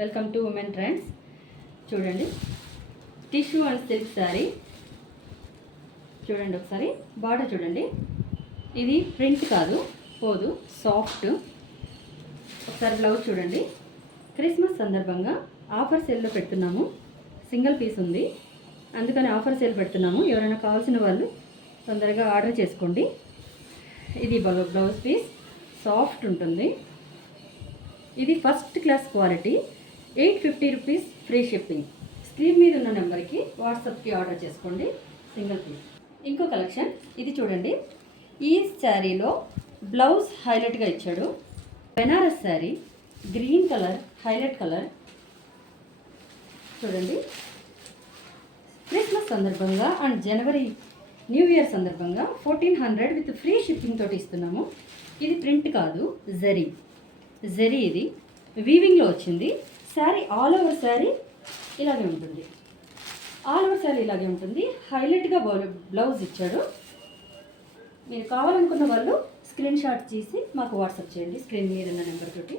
Welcome to women trends. చూడండి, tissue and silk sari చూడండి. ఒకసారి బార్డర్ చూడండి, ఇది ప్రింట్ కాదు, పోదు, సాఫ్ట్. ఒకసారి బ్లౌజ్ చూడండి. క్రిస్మస్ సందర్భంగా ఆఫర్ సేల్లో పెడుతున్నాము. సింగిల్ పీస్ ఉంది, అందుకని ఆఫర్ సేల్ పెడుతున్నాము. ఎవరైనా కావాల్సిన వాళ్ళు తొందరగా ఆర్డర్ చేసుకోండి. ఇది బ్లౌజ్ పీస్ సాఫ్ట్ ఉంటుంది. ఇది first class quality. 850 rupees free shipping. Screen మీద ఉన్న నెంబర్కి వాట్సాప్కి ఆర్డర్ చేసుకోండి. Single piece. ఇంకో కలెక్షన్ ఇది చూడండి. ఈ శారీలో బ్లౌజ్ హైలైట్గా ఇచ్చాడు. Banaras sari, green colour highlight colour. చూడండి, క్రిస్మస్ సందర్భంగా అండ్ జనవరి న్యూ ఇయర్ సందర్భంగా 1400 విత్ ఫ్రీ షిప్పింగ్ తోటి ఇస్తున్నాము. ఇది ప్రింట్ కాదు, జరీ. ఇది వీవింగ్లో వచ్చింది. శారీ ఆల్ ఓవర్ శారీ ఇలాగే ఉంటుంది. హైలైట్గా బ్లౌజ్ ఇచ్చాడు. మీరు కావాలనుకున్న వాళ్ళు స్క్రీన్ షాట్ తీసి మాకు వాట్సాప్ చేయండి స్క్రీన్ మీద ఉన్న నెంబర్ తోటి.